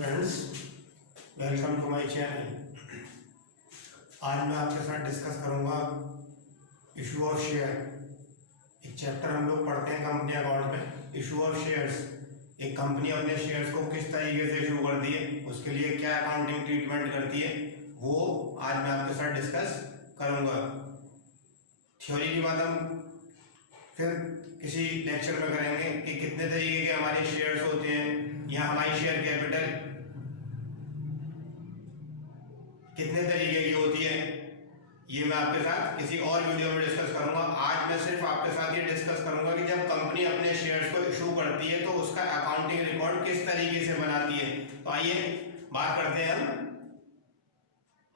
Friends, welcome to my channel. आज मैं आपके साथ डिस्कस करूंगा इशू ऑफ शेयर। एक चैप्टर हम लोग पढ़ते हैं कंपनी अकाउंट में, इशू ऑफ शेयर्स। एक कंपनी अपने शेयर्स को किस तरीके से इशू करती है, उसके लिए क्या अकाउंटिंग ट्रीटमेंट करती है, वो आज मैं आपके साथ डिस्कस करूंगा। थ्योरी की बात हम फिर किसी लेक्चर में करेंगे कि कितने तरीके के हमारे शेयर्स होते हैं या हमारी शेयर कैपिटल कितने तरीके की होती है, ये मैं आपके साथ किसी और वीडियो में डिस्कस करूंगा। आज मैं सिर्फ आपके साथ ये डिस्कस करूंगा कि जब कंपनी अपने शेयर्स को इशू करती है तो उसका अकाउंटिंग रिकॉर्ड किस तरीके से बनाती है। तो आइए बात करते हैं हम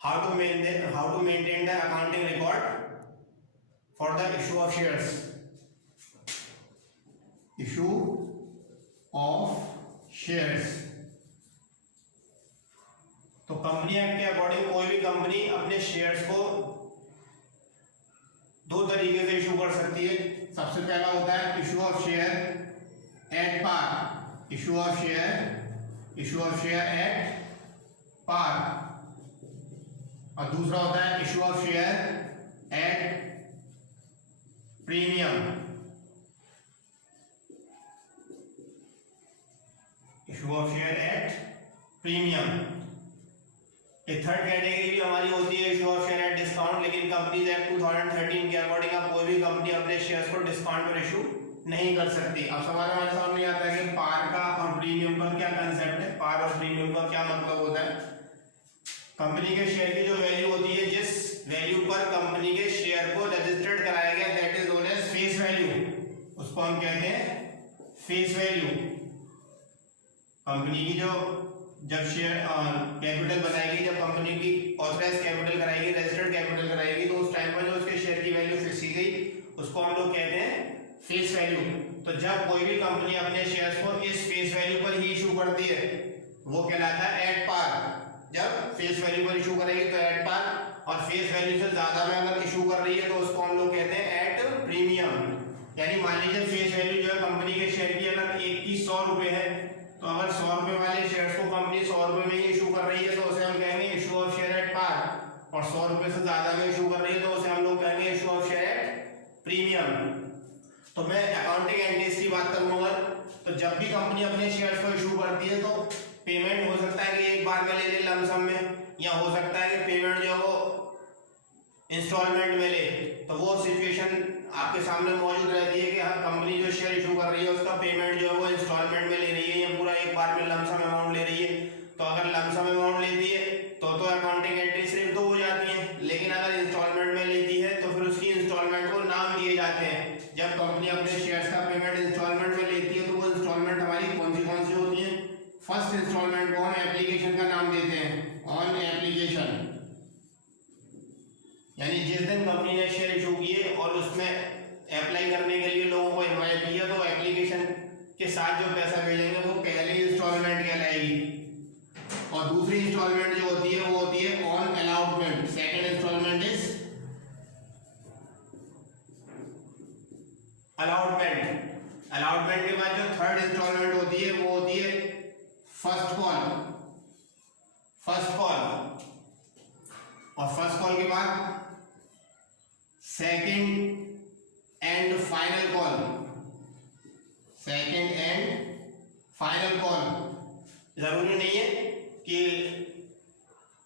how to maintain the accounting record for the issue of shares. Issue of shares, तो कंपनी एक्ट के अकॉर्डिंग कोई भी कंपनी अपने शेयर्स को दो तरीके से इशू कर सकती है। सबसे पहला होता है issue of share at par, issue of share at par, और दूसरा होता है issue of share at premium, issue of share at premium. एक थर्ड कैटेगरी भी हमारी होती है issue of share at discount, लेकिन कंपनीज एक्ट 2013 के अकॉर्डिंग आप कोई भी कंपनी अपने शेयर्स को डिस्काउंट पर इशू नहीं कर सकती। अब सवाल हमारे सामने आता है कि पार का और प्रीमियम का क्या कंसेप्ट है, पार और प्रीमियम का क्या मतलब होता है। कंपनी के शेयर की जो वैल्यू होती है, जिस वैल्यू पर कंपनी के शेयर को रजिस्टर्ड कराया गया, that is known as face value, उसको हम कहते हैं फेस वैल्यू। कंपनी की जो जब शेयर कैपिटल बनाएगी, जब कंपनी की ऑथराइज कैपिटल कराएगी, रजिस्टर्ड कैपिटल कराएगी, तो उस टाइम पर जो उसके शेयर की वैल्यू फिक्स की गई उसको हम लोग कहते हैं फेस वैल्यू। तो जब कोई भी कंपनी अपने शेयर्स को इस फेस वैल्यू पर ही इशू करती है वो कहलाता है एट पार। जब फेस वैल्यू पर इशू करेगी तो एट पार, और फेस वैल्यू से ज्यादा में अगर इशू कर रही है तो उसको हम लोग कहते हैं एट प्रीमियम। यानी मान लीजिए फेस वैल्यू जो है कंपनी के शेयर की अगर एक की 100 रुपए है, तो अगर 100 रुपए वाले शेयर्स को कंपनी 100 रुपए में ही इशू कर रही है तो उसे हम कहेंगे issue of share at par, और 100 रुपए से ज्यादा में इशू कर रही है तो उसे हम लोग कहेंगे issue of share at premium. तो मैं अकाउंटिंग एंट्रीज की बात करूंगा, तो जब भी कंपनी अपने शेयर्स को इशू करती है तो पेमेंट हो सकता है कि एक बार में ले ले लमसम में, या हो सकता है कि पेमेंट जो है वो इंस्टॉलमेंट में ले। तो वो सिचुएशन आपके सामने मौजूद रहती है कि हाँ कंपनी जो शेयर इशू कर रही है उसका पेमेंट जो है वो इंस्टॉलमेंट में ले रही है या पूरा एक बार में लमसम अमाउंट ले रही है। तो अगर लमसम अमाउंट लेती है तो अकाउंटिंग एंट्री सिर्फ 2 हो जाती है, लेकिन अगर इंस्टॉलमेंट में लेती है तो फिर उसकी इंस्टॉलमेंट को नाम दिए जाते हैं। जब कंपनी अपने शेयर्स का पेमेंट इंस्टॉलमेंट में लेती है तो वो इंस्टॉलमेंट हमारी कौन सी होती है। फर्स्ट इंस्टॉलमेंट को हम एप्लीकेशन का नाम देते हैं, ऑन एप्लीकेशन, यानी जिस दिन कंपनी ने शेयर इशू किए और उसमें अप्लाई करने के लिए लोगों को इनवाइट किया तो एप्लीकेशन के साथ जो पैसा भेजेंगे वो पहली इंस्टॉलमेंट कहलाएगी। और दूसरी इंस्टॉलमेंट जो होती है वो होती है on allotment, second instalment is allotment. Allotment के बाद जो थर्ड इंस्टॉलमेंट होती है वो होती है फर्स्ट कॉल, और फर्स्ट कॉल के बाद सेकंड एंड फाइनल कॉल, जरूरी नहीं है कि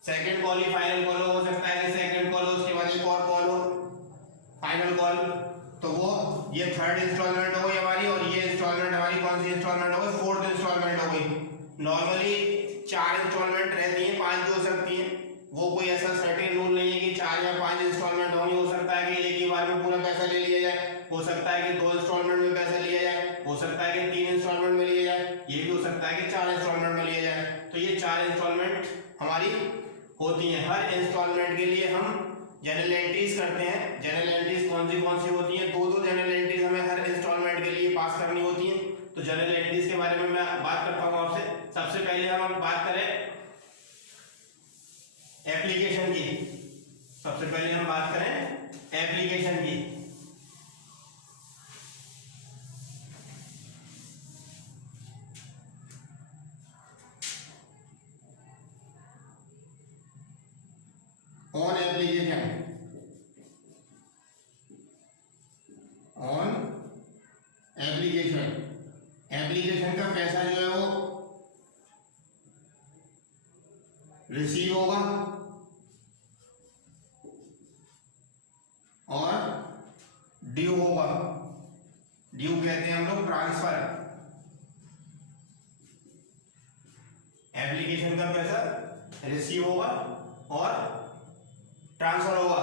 सेकंड कॉल ही फाइनल कॉल हो सकता है कि सेकंड कॉल हो उसके बाद एक और कॉल हो फाइनल कॉल। तो वो ये थर्ड इंस्टॉलमेंट हो गई हमारी, और ये इंस्टॉलमेंट हमारी कौन सी इंस्टॉलमेंट हो गई, फोर्थ इंस्टॉलमेंट हो गई। नॉर्मली 4 इंस्टॉलमेंट रहती हैं, 5 भी हो सकती हैं, वो कोई ऐसा सर्टेन रूल नहीं है कि 4 या 5 इंस्टॉलमेंट होंगी। हो सकता है कि एक ही बार में पूरा पैसा ले लिया जाए, हो सकता है कि 2 इंस्टॉलमेंट में पैसा लिया जाए, हो सकता है कि 3 इंस्टॉलमेंट में लिया जाए, ये भी हो सकता है कि 4 इंस्टॉलमेंट में लिया जाए। तो ये 4 इंस्टॉलमेंट हमारी होती हैं। हर इंस्टॉलमेंट के लिए हम जनरल एंट्रीज करते हैं। जनरल एंट्रीज कौन सी होती हैं, 2 जनरल एंट्रीज हमें हर इंस्टॉलमेंट के लिए पास करनी होती हैं। तो जनरल एंट्रीज के बारे में मैं बात करता हूँ आपसे। सबसे पहले हम बात करें एप्लीकेशन की, एप्लीकेशन की। ऑन एप्लीकेशन, एप्लीकेशन का पैसा जो है वो रिसीव होगा और ड्यू होगा। ड्यू कहते हैं हम लोग ट्रांसफर, एप्लीकेशन का पैसा रिसीव होगा और ट्रांसफर होगा।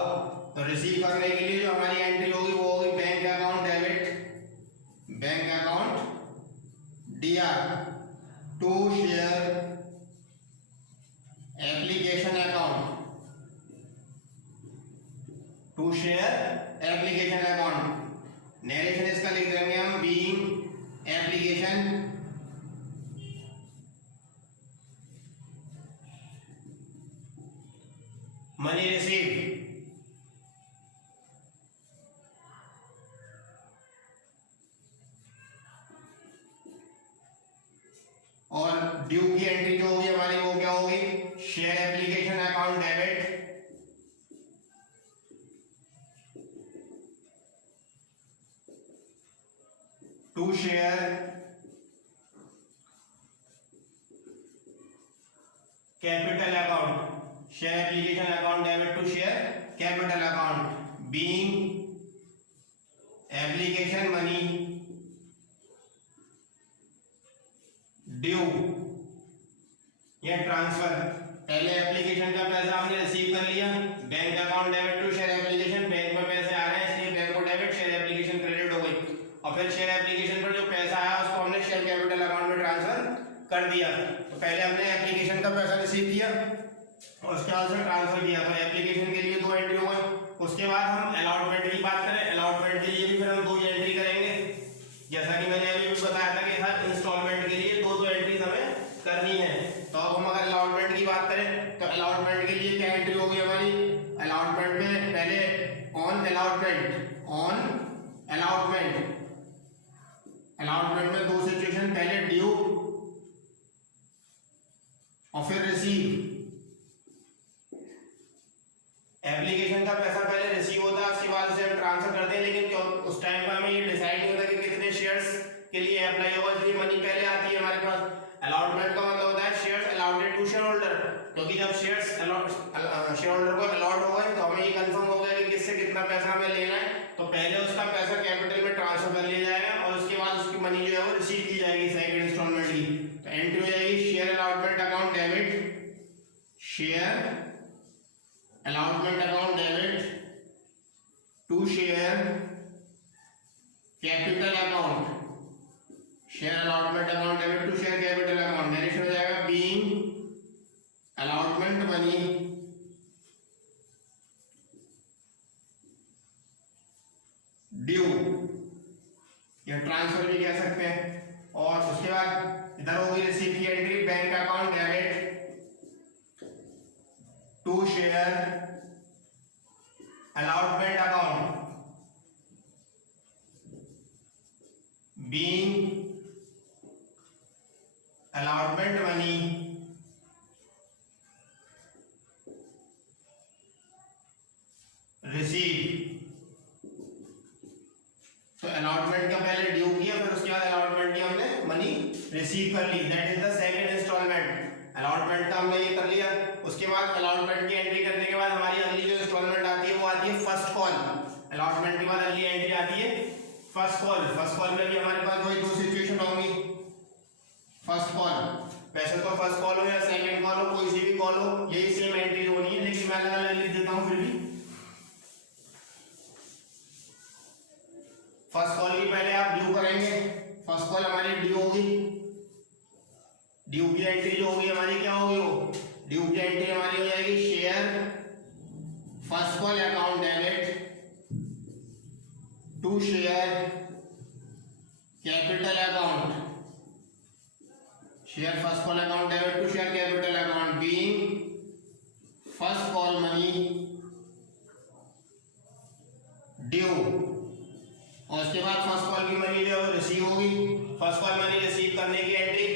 तो रिसीव करने के लिए जो हमारी एंट्री होगी वो होगी bank account debit, bank account DR to share application account, to share application account. Narration इसका लिख देंगे हम बीइंग एप्लीकेशन मनी रिसीव, और ड्यू की एंट्री जो होगी हमारी वो क्या होगी, share application account debit to share capital account, share application account debit to share capital account being application money due या ट्रांसफर। पहले एप्लीकेशन का पैसा हमने रिसीव कर लिया, bank account debit to share application, bank में पैसे आ रहे हैं इसलिए बैंक को डेबिट, शेयर एप्लीकेशन क्रेडिट हो गई। और फिर शेयर एप्लीकेशन पर जो पैसा आया उसको हमने शेयर कैपिटल अकाउंट में ट्रांसफर कर दिया। तो पहले हमने एप्लीकेशन का पैसा रिसीव किया और उसके बाद से ट्रांसफर किया। तो एप्लीकेशन के लिए 2 एंट्री हो गई। उसके बाद हम अलॉटमेंट की बात करें, अलॉटमेंट के लिए भी फिर हम 2 एंट्री करेंगे। जैसा कि मैंने अभी भी बताया था कि हर इंस्टॉलमेंट के लिए 2 एंट्रीज हमें करनी है। तो अब हम अगर अलॉटमेंट की बात करें तो अलॉटमेंट के लिए क्या एंट्री होगी हमारी, अलॉटमेंट में पहले on allotment, on allotment, allotment में 2 सिचुएशन, पहले ड्यू और फिर रिसीव। एप्लीकेशन का पैसा पहले रिसीव होता है, उसके बाद उसे हम ट्रांसफर करते हैं, लेकिन उस टाइम पर हमें ये डिसाइड नहीं होता कि कितने शेयर्स के लिए अप्लाई होगा, इसलिए मनी पहले आती है हमारे पास। अलॉटमेंट का मतलब होता है shares allotted to share holder, क्योंकि जब शेयर्स शेयर होल्डर को अलॉट हो गए तो हमें ये कंफर्म हो गया कि किससे कितना पैसा हमें लेना है। तो पहले उसका पैसा कैपिटल में ट्रांसफर कर लिया जाएगा और उसके बाद उसकी मनी जो है वो रिसीव की जाएगी सेकंड इंस्टॉलमेंट की। तो एंट्री हो जाएगी share allotment account debit, share allotment account debit to share capital account, share allotment account debit to share capital account. Narration हो जाएगा बीइंग अलॉटमेंट मनी ड्यू, या ट्रांसफर भी कह सकते हैं। और उसके बाद इधर होगी रिसीव की entry, bank account debit to share allotment account being allotment money receive. तो अलॉटमेंट का पहले ड्यू किया, फिर उसके बाद अलॉटमेंट की हमने मनी रिसीव कर ली, that is the second installment. Allotment का हमने ये कर लिया। उसके बाद अलॉटमेंट की एंट्री करने के बाद हमारी अगली जो इंस्टॉलमेंट आती है वो आती है फर्स्ट कॉल। अलॉटमेंट के बाद अगली एंट्री आती है फर्स्ट कॉल। फर्स्ट कॉल में भी हमारे पास वही 2 सिचुएशन होंगी। फर्स्ट कॉल, वैसे तो फर्स्ट कॉल हो या सेकंड कॉल हो, कोई सी भी कॉल हो, यही सेम एंट्री होनी है, लेकिन मैं अलग अलग लिख देता हूं। फिर भी फर्स्ट कॉल की पहले आप ड्यू करेंगे। फर्स्ट कॉल हमारी ड्यू होगी, ड्यू की एंट्री जो होगी हमारी क्या होगी, वो ड्यू की एंट्री हमारी हो जाएगी share first call account debit to share capital account, share first call account debit to share capital account being first call money due. और उसके बाद फर्स्ट कॉल की मनी जो है रिसीव होगी। फर्स्ट कॉल मनी रिसीव करने की entry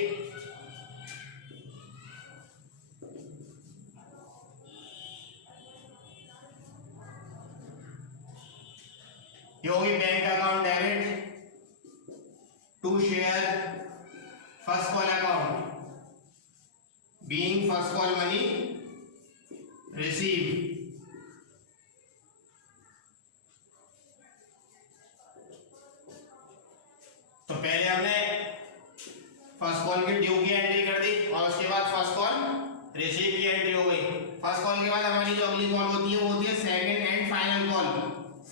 ये होगी bank account debit to share first call account being first call money receive. तो पहले हमने फर्स्ट कॉल की ड्यू की एंट्री कर दी और उसके बाद फर्स्ट कॉल रिसीव की एंट्री हो गई। फर्स्ट कॉल के बाद हमारी जो अगली कॉल होती है वो होती है second and final call.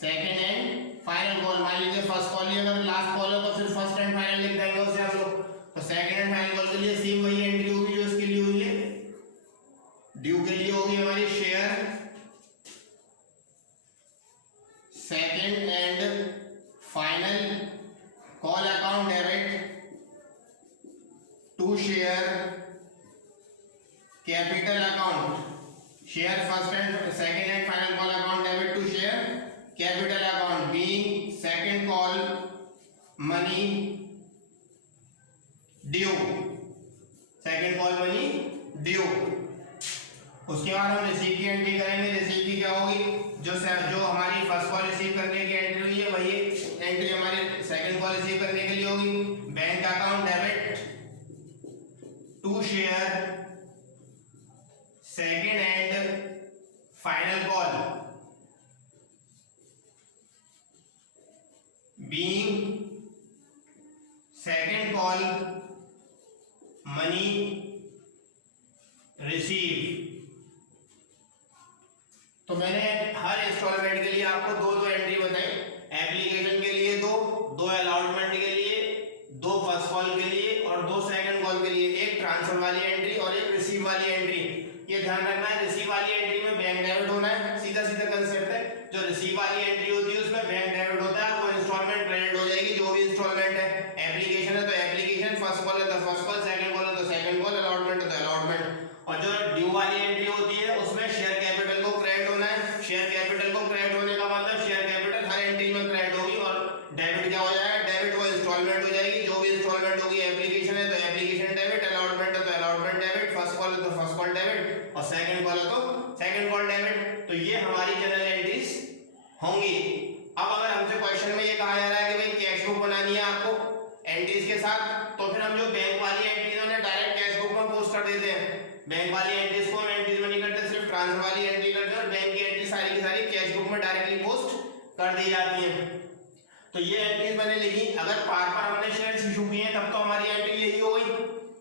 Second and final call, मान लीजिए फर्स्ट कॉल ही अगर लास्ट कॉल हो तो फिर फर्स्ट एंड फाइनल लिख देंगे उसे हम लोग। तो सेकंड एंड फाइनल कॉल के लिए सेम वही एंट्री होगी जो इसके लिए हुई है। ड्यू के लिए होगी हमारी share second and final call account debit to share capital account. Share first and second and final call account debit to share capital account being second call money due. Second call money due. उसके बाद हम receive की entry करेंगे। Receive की क्या होगी, जो हमारी फर्स्ट कॉल रिसीव करने की एंट्री हुई है वही एंट्री हमारी सेकंड कॉल रिसीव करने के लिए होगी। Bank account debit to share second and final call being second call money receive. तो मैंने हर इंस्टॉलमेंट के लिए आपको दो एंट्री बताई। एप्लीकेशन के लिए दो अलॉटमेंट के लिए, दो फर्स्ट कॉल के लिए और दो सेकंड कॉल के लिए, एक ट्रांसफर वाली एंट्री और एक रिसीव वाली एंट्री। ये ध्यान रखना है, रिसीव वाली एंट्री में बैंक डेबिट होना है, सीधा सीधा कंसेप्ट है। जो रिसीव वाली एंट्री होती है उसमें बैंक डेबिट होता है, वो इंस्टॉलमेंट क्रेडिट हो जाएगी जो भी इंस्टॉलमेंट है। एप्लीकेशन है तो एप्लीकेशन, फर्स्ट कॉल है तो फर्स्ट कॉल, सेकंड कॉल है तो सेकंड कॉल, अलॉटमेंट है तो अलॉटमेंट। और जो ड्यू वाली एंट्री होती है उसमें शेयर कैपिटल को क्रेडिट होना है। शेयर कैपिटल को क्रेडिट होने का मतलब शेयर कैपिटल हर एंट्री में क्रेडिट होगी और डेबिट क्या हो जाएगा, डेबिट वो इंस्टॉलमेंट हो जाएगी जो भी इंस्टॉलमेंट होगी। एप्लीकेशन है तो एप्लीकेशन डेबिट, अलॉटमेंट है तो अलॉटमेंट डेबिट, फर्स्ट कॉल है तो फर्स्ट कॉल डेबिट और सेकंड कॉल है तो सेकंड कॉल डेबिट। तो ये हमारी जनरल एंट्रीज होंगी। अब अगर हमसे क्वेश्चन में ये कहा जा रहा है कि भाई कैश बुक बनानी है आपको एंट्रीज के साथ, तो फिर हम जो बैंक वाली एंट्रीज है डायरेक्ट कैश बुक में पोस्ट कर देते हैं। बैंक वाली एंट्रीज को हम एंट्रीज में नहीं करते, सिर्फ ट्रांसफर वाली एंट्री करते हैं और बैंक की एंट्री सारी की सारी कैश बुक में डायरेक्टली पोस्ट कर दी जाती है। तो ये एंट्रीज मैंने लिखी। अगर पार पर हमने शेयर्स इशू किए तब तो हमारी एंट्री यही हो गई।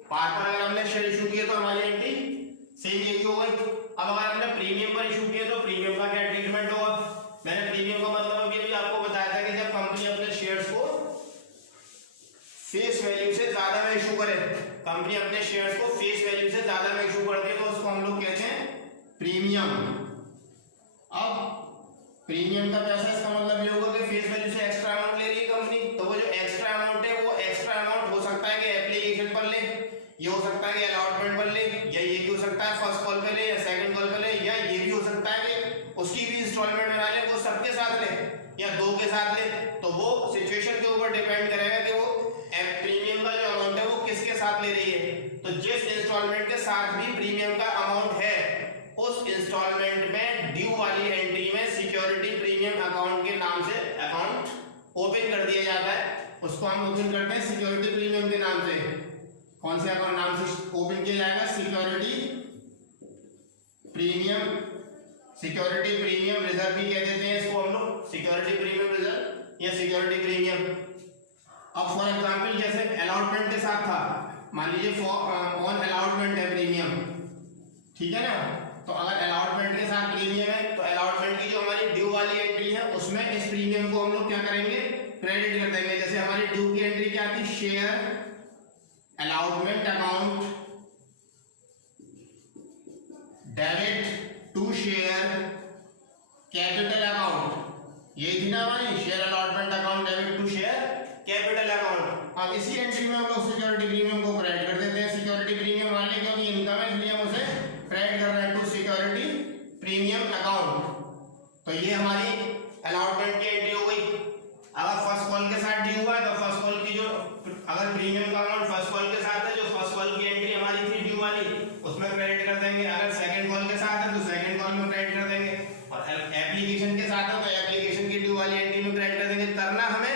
पार पर अगर हमने शेयर इशू किए तो हमारी एंट्री सेम यही हो गई। अब अगर हमने प्रीमियम पर इशू किए तो प्रीमियम का क्या ट्रीटमेंट होगा। मैंने प्रीमियम का मतलब अभी भी आपको बताया था कि जब कंपनी अपने शेयर्स को फेस वैल्यू से ज्यादा में इशू करे, कंपनी अपने शेयर्स को फेस वैल्यू से ज्यादा में इशू करती है तो उसको हम लोग कहते हैं प्रीमियम। अब प्रीमियम का पैसा इसका मतलब ये होगा कि फेस वैल्यू से एक्स्ट्रा अमाउंट ले रही है कंपनी, तो वो जो एक्स्ट्रा अमाउंट है वो एक्स्ट्रा अमाउंट हो सकता है कि एप्लीकेशन पर ले, ये हो सकता है कि अलॉटमेंट पर ले, या ये भी हो सकता है फर्स्ट कॉल पे ले या सेकंड कॉल पे ले, या ये भी हो सकता है कि उसकी भी इंस्टॉलमेंट बना ले, वो सबके साथ ले या दो के साथ ले। तो वो सिचुएशन के ऊपर डिपेंड करेगा कि वो प्रीमियम का जो अमाउंट है वो किसके साथ ले रही है। तो जिस इंस्टॉलमेंट के साथ भी प्रीमियम का अमाउंट है उस इंस्टॉलमेंट में ड्यू वाली एंट्री में सिक्योरिटी प्रीमियम अकाउंट के नाम से अकाउंट ओपन कर दिया जाता है। उसको हम ओपन करते हैं सिक्योरिटी प्रीमियम के नाम से। कौन से अकाउंट नाम से ओपन किया जाएगा, security premium. Security premium reserve भी कह देते हैं इसको हम लोग, सिक्योरिटी प्रीमियम रिजर्व या सिक्योरिटी प्रीमियम। अब फॉर एग्जांपल जैसे अलॉटमेंट के साथ था, मान लीजिए ऑन अलॉटमेंट है प्रीमियम, ठीक है ना। तो अगर अलॉटमेंट के साथ प्रीमियम है तो अलॉटमेंट की जो हमारी ड्यू वाली एंट्री है उसमें इस प्रीमियम को हम लोग क्या करेंगे, क्रेडिट कर देंगे। जैसे हमारी ड्यू की एंट्री क्या थी, share allotment account debit to share capital account, ये थी ना हमारी share allotment account debit to share capital account. अब इसी एंट्री में हम लोग सिक्योरिटी प्रीमियम को क्रेडिट कर देते हैं। सिक्योरिटी प्रीमियम वाले क्योंकि इनकम है इसलिए हम उसे क्रेडिट कर रहे हैं टू सिक्योरिटी प्रीमियम अकाउंट। तो ये हमारी अलॉटमेंट की एंट्री हो गई। अगर फर्स्ट कॉल के साथ ड्यू हुआ है तो फर्स्ट कॉल की जो अगर प्रीमियम का अमाउंट फर्स्ट कॉल के साथ है, जो फर्स्ट कॉल की एंट्री हमारी थी ड्यू वाली उसमें क्रेडिट कर देंगे। अगर सेकंड कॉल के साथ है तो सेकंड कॉल में क्रेडिट कर देंगे, और एप्लीकेशन के साथ है तो एप्लीकेशन की ड्यू वाली एंट्री में क्रेडिट कर देंगे करना हमें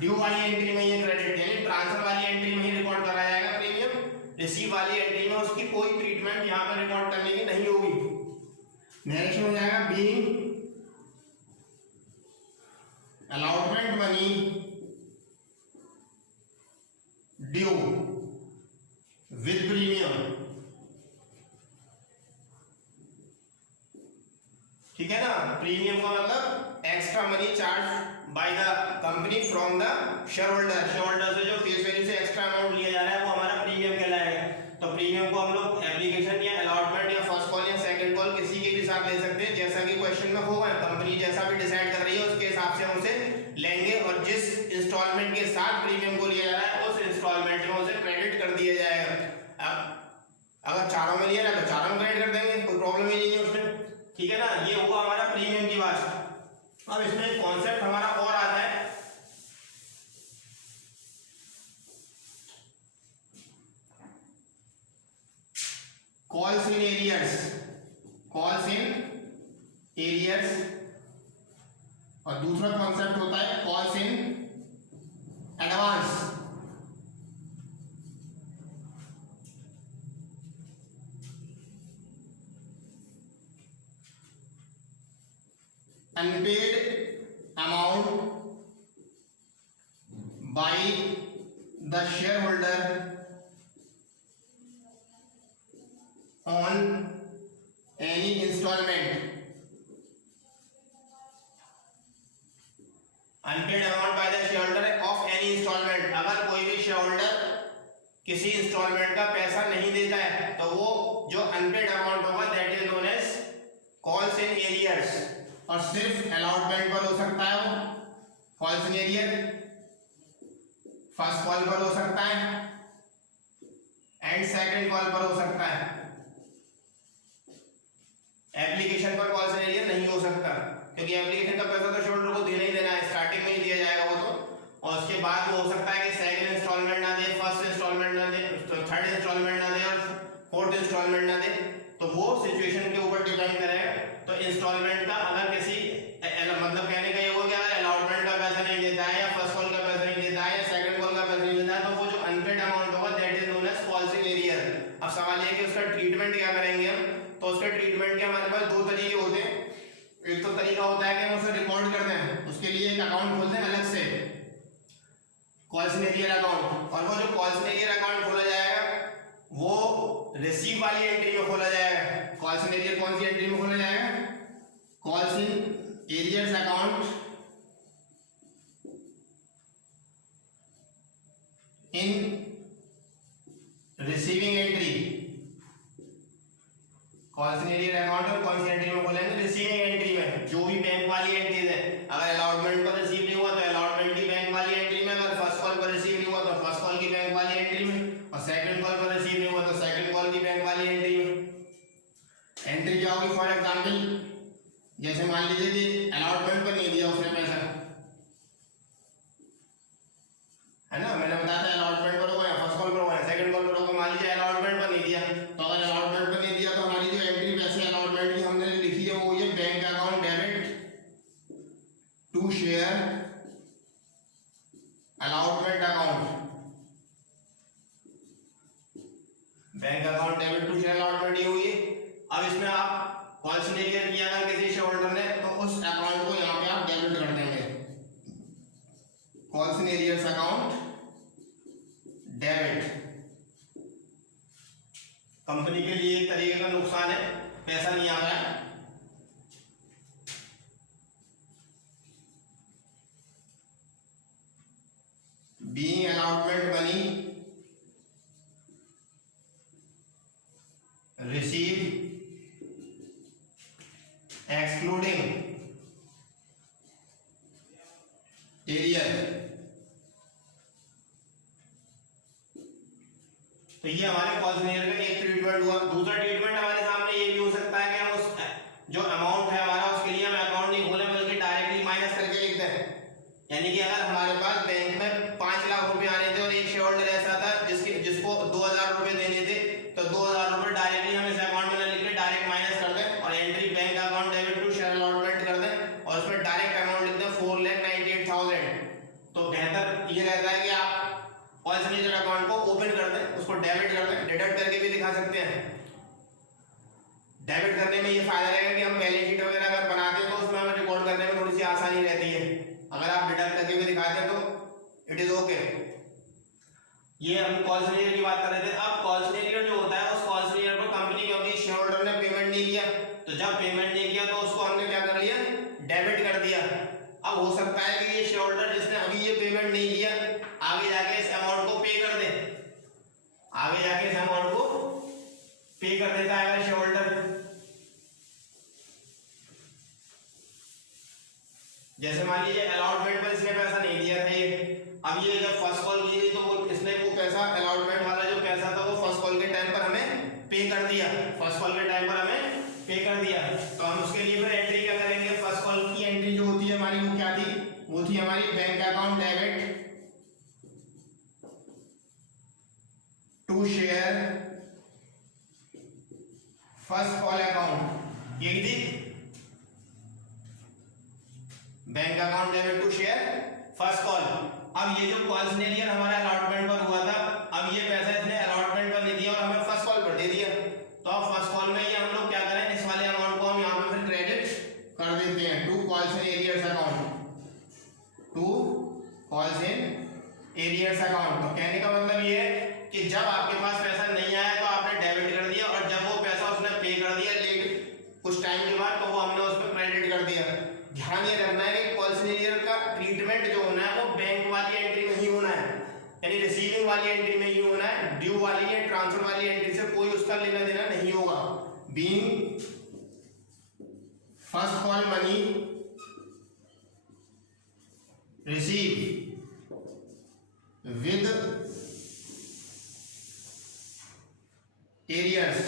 ड्यू वाली एंट्री में ये क्रेडिट, यानी ट्रांसफर वाली एंट्री में ही रिकॉर्ड करा जाएगा प्रीमियम, रिसीव वाली एंट्री में उसकी कोई ट्रीटमेंट यहाँ पर रिकॉर्ड करने की नहीं होगी। नेक्स्ट हो जाएगा being allotment money due with premium, ठीक है ना। प्रीमियम का मतलब extra money charge by the company from the share holder, share holder से जो फेस वैल्यू से एक्स्ट्रा अमाउंट लिया जा रहा है वो हमारा प्रीमियम कहलाएगा। तो प्रीमियम को हम लोग एप्लीकेशन या अलॉटमेंट या फर्स्ट कॉल या सेकंड कॉल किसी के भी साथ ले सकते हैं, जैसा कि क्वेश्चन में होगा। कंपनी जैसा भी डिसाइड कर रही है उसके हिसाब से हम उसे लेंगे और जिस इंस्टॉलमेंट के साथ प्रीमियम को लिया जा रहा है उस इंस्टॉलमेंट में उसे क्रेडिट कर दिया जाएगा। अगर चारों में लिया जाए तो चारों में क्रेडिट कर देंगे, कोई प्रॉब्लम ही नहीं है उसमें, ठीक है ना। ये हुआ हमारा प्रीमियम की बात। अब इसमें एक कॉन्सेप्ट हमारा और आता है, calls in arrears, calls in arrears, और दूसरा कॉन्सेप्ट होता है calls in advance. Unpaid amount by the shareholder on any installment, unpaid amount by the shareholder of any installment, अगर कोई भी शेयर होल्डर किसी इंस्टॉलमेंट का पैसा नहीं देता है तो वो जो अनपेड अमाउंट होगा that is known as calls in arrears, और सिर्फ अलॉटमेंट पर हो सकता है वो calls in arrear, first call पर हो सकता है एंड सेकंड कॉल पर हो सकता है, एप्लीकेशन पर कॉल्स इन एरियर नहीं हो सकता, क्योंकि एप्लीकेशन का पैसा तो शेयर होल्डर को देना ही देना है, स्टार्टिंग में ही दिया जाएगा वो तो, और उसके बाद वो हो सकता है कि सेकंड इंस्टॉलमेंट ना दे, फर्स्ट इंस्टॉलमेंट ना दे, थर्ड इंस्टॉलमेंट ना दे और फोर्थ इंस्टॉलमेंट ना दे, तो वो सिचुएशन के ऊपर डिपेंड करेगा। तो इंस्टॉलमेंट का अगर किसी मतलब कहने का ये हो गया अलॉटमेंट का पैसा नहीं देता है या फर्स्ट कॉल का पैसा नहीं देता है या सेकंड कॉल का पैसा नहीं देता है तो वो जो अनपेड अमाउंट होगा that is known as calls in arrear. अब सवाल ये है कि उसका ट्रीटमेंट क्या करेंगे हम, तो उसके ट्रीटमेंट के हमारे पास दो तरीके होते हैं। एक तो तरीका होता है कि हम उसे रिकॉर्ड कर दें, उसके लिए एक अकाउंट खोलते हैं अलग से कॉल्स इन एरियर अकाउंट, और वो जो कॉल्स इन एरियर अकाउंट खोला जाएगा वो रिसीव वाली एंट्री में खोला जाएगा। कॉल्स इन एरियर कौन सी एंट्री में खोला जाएगा, calls in arrears account in receiving entry, calls in arrear account और कौन सी एंट्री में खोलेंगे, रिसीविंग एंट्री में, जो भी बैंक वाली एंट्रीज है। अगर अलॉटमेंट पर रिसीव नहीं हुआ तो अलॉटमेंट की बैंक वाली एंट्री में, अगर फर्स्ट कॉल पर रिसीव नहीं हुआ तो फर्स्ट कॉल की बैंक वाली एंट्री में, और सेकंड कॉल पर रिसीव नहीं हुआ तो सेकंड कॉल की बैंक वाली एंट्री में। एंट्री क्या होगी, फॉर एग्जांपल जैसे मान लीजिए कि अलॉटमेंट पर नहीं दिया उसने पैसा, है ना, मैंने बताया था अलॉटमेंट पर होगा या फर्स्ट कॉल पर होगा या सेकंड कॉल पर होगा। मान लीजिए अलॉटमेंट पर नहीं दिया, तो अगर अलॉटमेंट पर नहीं दिया तो हमारी जो एंट्री वैसे अलॉटमेंट की हमने लिखी है वो ये bank account debit to share allotment account, bank account debit to share allotment ये हुई है। अब इसमें आप कॉल्स इन एरियर किया अगर किसी शेयर होल्डर ने तो उस अकाउंट को यहाँ पे आप डेबिट कर देंगे, calls in arrears account debit. Company के लिए एक तरीके का नुकसान है, पैसा नहीं आ रहा है। Being allotment money receive excluding arrear, तो ये हमारे कॉल्स इन एरियर का एक ट्रीटमेंट हुआ। दूसरा ट्रीटमेंट हमारे सामने ये भी हो सकता है कि हम उस जो अमाउंट है हमारा उसके लिए हम अकाउंट नहीं खोलें बल्कि डायरेक्टली माइनस करके लिख दें। यानी कि अगर हमारे पास बैंक में 5 लाख रुपए आने थे और एक शेयर होल्डर ऐसा था जिसको 2000 रुपए देने थे, तो 2000 रुपए डायरेक्टली हम इस अकाउंट में न लिख के डायरेक्ट माइनस कर दें और entry bank account debit to share allotment कर दें और उसमें डायरेक्ट अमाउंट लिख दें 4,98,000। बेहतर ये रहता है कि आप कॉल सिग्नेचर अकाउंट को ओपन कर दें, उसको डेबिट कर दें, डिडक्ट करके भी दिखा सकते हैं। डेबिट करने में ये फायदा रहेगा कि हम बैलेंस शीट वगैरह अगर बनाते हैं तो उसमें हमें रिकॉर्ड करने में थोड़ी सी आसानी रहती है। अगर आप डिडक्ट करके भी दिखाते हैं तो इट इज ओके। ये हम कॉल सिग्नेचर की बात कर रहे थे। अब कॉल सिग्नेचर जो होता है, उस कॉल सिग्नेचर को कंपनी, क्योंकि शेयर होल्डर ने पेमेंट नहीं किया, तो जब पेमेंट नहीं किया तो उसको हमने क्या कर लिया, डेबिट कर दिया। अब हो सकता है कि ये शेयर होल्डर जिसने अभी ये पेमेंट नहीं किया आगे जाके इस अमाउंट को पे कर दे, आगे जाके इस अमाउंट को पे कर देता है शेयर होल्डर। जैसे मान लीजिए अलॉटमेंट पर इसने पैसा नहीं दिया था ये, अब ये जब फर्स्ट कॉल की गई तो इसने वो पैसा, अलॉटमेंट वाला जो पैसा था वो फर्स्ट कॉल के टाइम पर हमें पे कर दिया, फर्स्ट कॉल के टाइम पर हमें पे कर दिया। तो हम उसके लिए फिर एंट्री क्या करेंगे, फर्स्ट कॉल की एंट्री जो होती है हमारी वो क्या थी, वो थी हमारी bank account debit to share first call account, ये थी bank account debit to share first call. अब ये जो कॉल सिग्नेचर हमारा अलॉटमेंट पर हुआ था, अब ये पैसा इसने अलॉटमेंट पर नहीं दिया और हमें फर्स्ट कॉल पर दे दिया, तो अब फर्स्ट कॉल में ये हम लोग क्या करें, इस वाले अमाउंट को हम यहाँ पे फिर क्रेडिट कर देते हैं to calls in arrears account, to calls in arrears account. तो कहने का मतलब ये है कि जब आपके पास पैसा नहीं आया तो आपने डेबिट कर दिया, और जब वो पैसा उसने पे कर दिया लेट कुछ टाइम के बाद, तो वो हमने उस पर क्रेडिट कर दिया। ध्यान ये रखना है कि कॉल सिग्नेचर का ट्रीटमेंट जो होना है वो बैंक वाली एंट्री में ही होना है, यानी रिसीविंग वाली एंट्री में ही होना है, ड्यू वाली या ट्रांसफर वाली एंट्री से कोई उसका लेना देना नहीं होगा। Being first call money receive with arrears,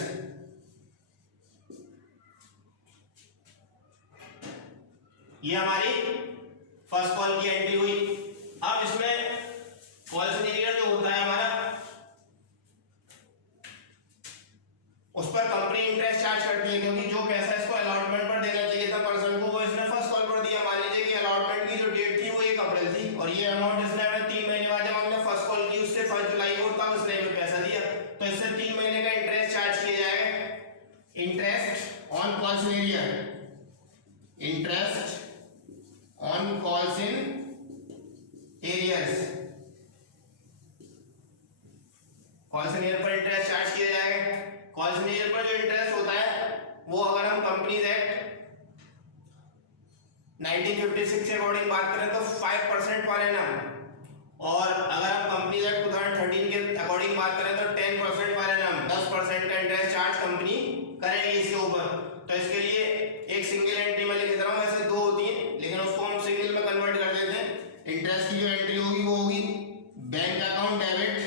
ये हमारी फर्स्ट कॉल की एंट्री हुई। अब इसमें कॉल सिग्नेचर जो होता है हमारा, उस पर कंपनी इंटरेस्ट चार्ज करती है, क्योंकि जो पैसा इसको अलॉटमेंट पर देना चाहिए था पर्सन को, वो इसने फर्स्ट कॉल पर दिया। मान लीजिए कि अलॉटमेंट की जो डेट थी वो 1 अप्रैल थी, और ये अमाउंट इसने हमें 3 महीने बाद जब हमने फर्स्ट कॉल की उससे 1 जुलाई को, तब इसने हमें पैसा दिया, तो इससे 3 महीने का इंटरेस्ट चार्ज किया जाएगा। Interest on call signature, interest on calls in arrears, call signature पर इंटरेस्ट चार्ज किया जाएगा। कॉल सिग्नेचर पर जो इंटरेस्ट होता है वो, अगर हम कंपनीज एक्ट 1956 के अकॉर्डिंग बात करें तो 5% पर एनम, और अगर हम कंपनीज एक्ट 2013 के अकॉर्डिंग बात करें तो 10% पर एनम, 10% का इंटरेस्ट चार्ज कंपनी करेगी इसके ऊपर। तो इसके लिए एक सिंगल एंट्री में लिख देता हूं, वैसे 2 होती है लेकिन उसको हम सिंगल में कन्वर्ट कर देते हैं। इंटरेस्ट की जो एंट्री होगी वो होगी bank account debit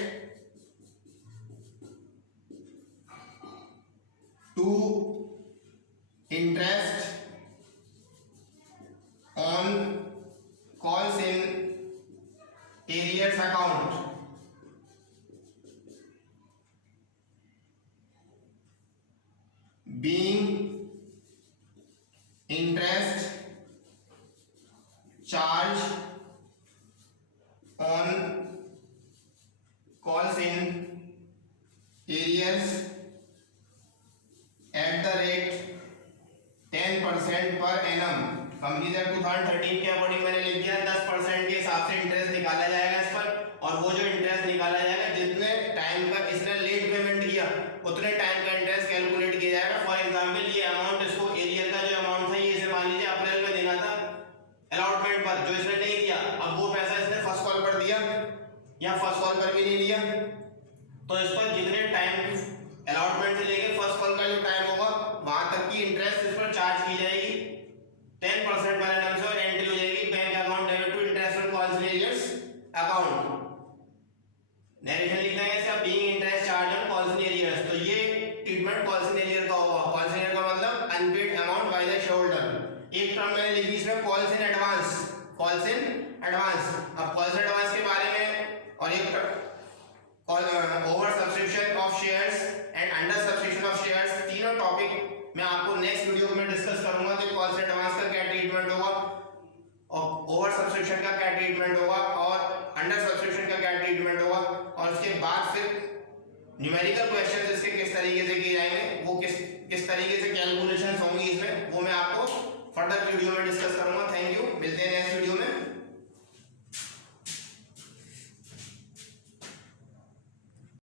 to interest on calls in arrears account, being interest charge on calls in arrears at the rate 10% per annum। Company act 2013 के अकॉर्डिंग मैंने लिख दिया 10% के हिसाब से इंटरेस्ट निकाला जाएगा इस पर, और वो जो इंटरेस्ट निकाला जाएगा जितने टाइम का इसने लेट पेमेंट किया उतने टाइम का इंटरेस्ट कैलकुलेट किया जाएगा। फॉर एग्जांपल ये अमाउंट, इसको एरियर का जो अमाउंट था ये इसे मान लीजिए अप्रैल में देना था अलॉटमेंट पर, जो इसने नहीं दिया, अब वो पैसा इसने फर्स्ट कॉल पर दिया या फर्स्ट कॉल पर भी नहीं दिया, तो इस पर जितने टाइम अलॉटमेंट से लेके फर्स्ट कॉल का जो टाइम होगा वहां तक की इंटरेस्ट इस पर चार्ज की जाएगी 10% पर एनम से, और एंट्री हो जाएगी bank account debit to interest on call signatures account. Narration लिखना है इसका, being interest charge on call signatures. तो ये ट्रीटमेंट कॉल सिग्नेचर का होगा। कॉल सिग्नेचर का मतलब unpaid amount by the shareholder. एक टर्म मैंने लिखी इसमें calls in advance, calls in advance. अब कॉल्स इन एडवांस के बारे में, और एक oversubscription of shares and undersubscription of shares, तीनों टॉपिक मैं आपको नेक्स्ट वीडियो में डिस्कस करूंगा कि कॉल्स इन एडवांस का क्या ट्रीटमेंट होगा और ओवर सब्सक्रिप्शन का क्या ट्रीटमेंट होगा और अंडर सब्सक्रिप्शन का क्या ट्रीटमेंट होगा, और उसके बाद फिर न्यूमेरिकल क्वेश्चंस इसके किस तरीके से किए जाएंगे, वो किस तरीके से कैलकुलेशंस होंगी इसमें, वो मैं आपको फर्दर वीडियो में डिस्कस